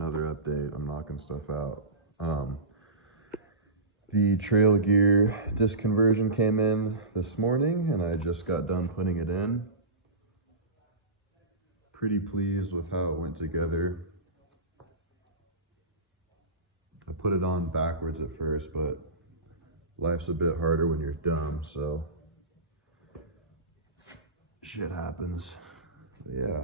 another update. I'm knocking stuff out. The trail gear disc conversion came in this morning and I just got done putting it in. Pretty pleased with how it went together. I put it on backwards at first, but life's a bit harder when you're dumb, so shit happens. But yeah,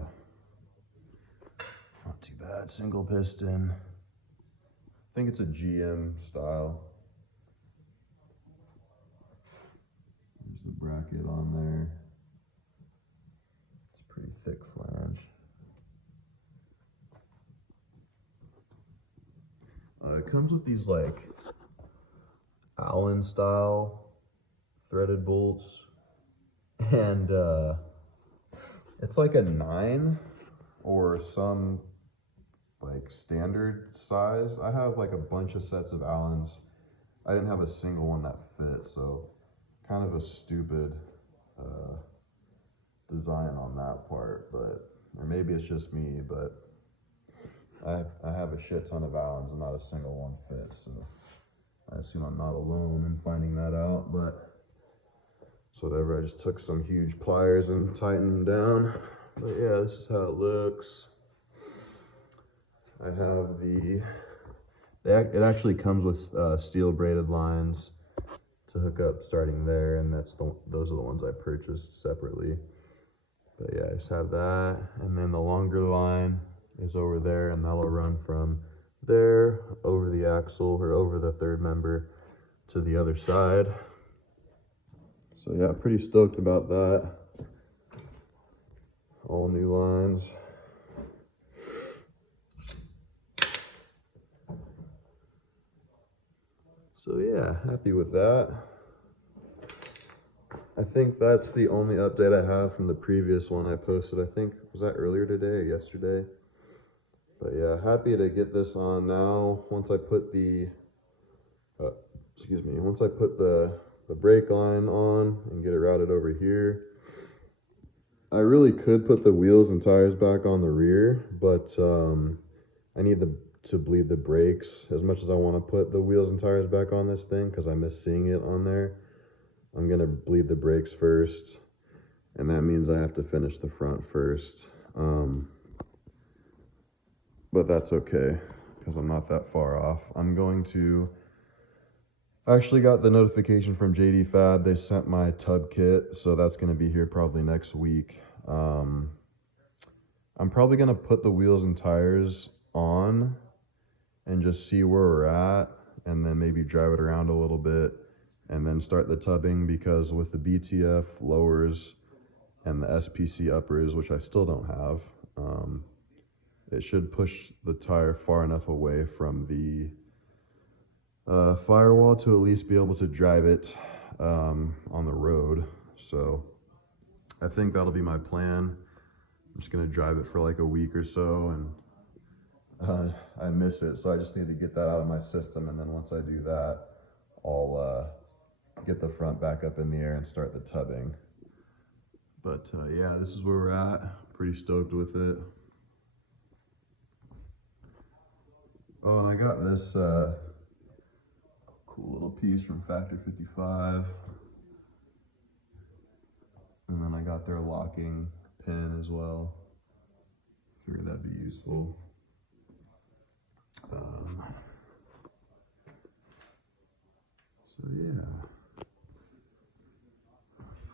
not too bad. Single piston. I think it's a GM style. There's the bracket on there. It's a pretty thick flange. It comes with these like Allen style threaded bolts, and it's like a 9 or some like standard size. I have like a bunch of sets of Allens. I didn't have a single one that fit, so kind of a stupid design on that part, but or maybe it's just me, but I have a shit ton of Allens and not a single one fits, so I assume I'm not alone in finding that out, but it's whatever. I just took some huge pliers and tightened them down. But yeah, this is how it looks. I have it actually comes with steel braided lines to hook up starting there, and those are the ones I purchased separately. But yeah, I just have that, and then the longer line is over there, and that'll run from there over the axle or over the third member to the other side. So yeah, pretty stoked about that. All new lines. So yeah, happy with that. I think that's the only update I have from the previous one I posted. I think, was that earlier today or yesterday? But yeah, happy to get this on now. Once I put the, once I put the brake line on and get it routed over here, I really could put the wheels and tires back on the rear, but I need to bleed the brakes as much as I want to put the wheels and tires back on this thing because I miss seeing it on there. I'm gonna bleed the brakes first, and that means I have to finish the front first. But that's okay because I'm not that far off. I actually got the notification from JD Fab. They sent my tub kit, so that's gonna be here probably next week. I'm probably gonna put the wheels and tires on and just see where we're at, and then maybe drive it around a little bit and then start the tubbing, because with the BTF lowers and the SPC uppers, which I still don't have, it should push the tire far enough away from the firewall to at least be able to drive it on the road. So I think that'll be my plan. I'm just gonna drive it for like a week or so, and I miss it, so I just need to get that out of my system, and then once I do that, I'll get the front back up in the air and start the tubbing. But yeah, this is where we're at. Pretty stoked with it. Oh, and I got this cool little piece from Factor 55. And then I got their locking pin as well. Figured that'd be useful. So yeah,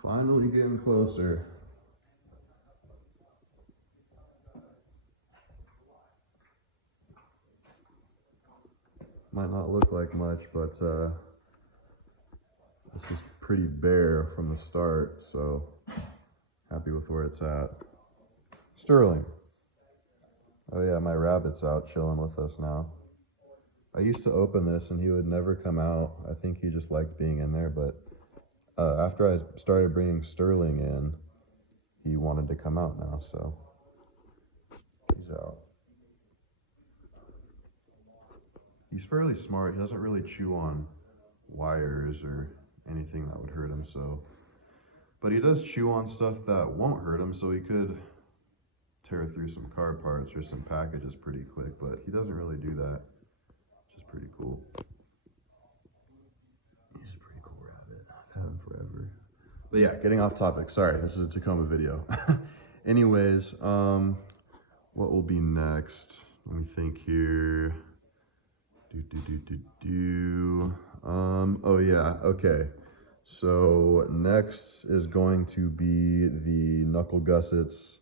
finally getting closer. Might not look like much, but this is pretty bare from the start, so happy with where it's at. Sterling. Oh yeah, my rabbit's out chilling with us now. I used to open this and he would never come out. I think he just liked being in there, but after I started bringing Sterling in, he wanted to come out now, so he's out. He's fairly smart. He doesn't really chew on wires or anything that would hurt him, so. But he does chew on stuff that won't hurt him, so he could tear through some car parts or some packages pretty quick, but he doesn't really do that, which is pretty cool. He's a pretty cool rabbit. I've had him forever. But yeah, getting off topic. Sorry, this is a Tacoma video. Anyways, what will be next? Let me think here. Oh yeah, okay. So next is going to be the knuckle gussets,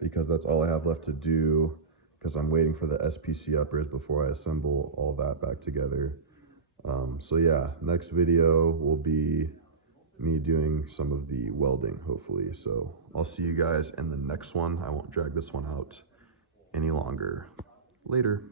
because that's all I have left to do, because I'm waiting for the SPC uppers before I assemble all that back together. So yeah, next video will be me doing some of the welding, hopefully. So I'll see you guys in the next one. I won't drag this one out any longer. Later.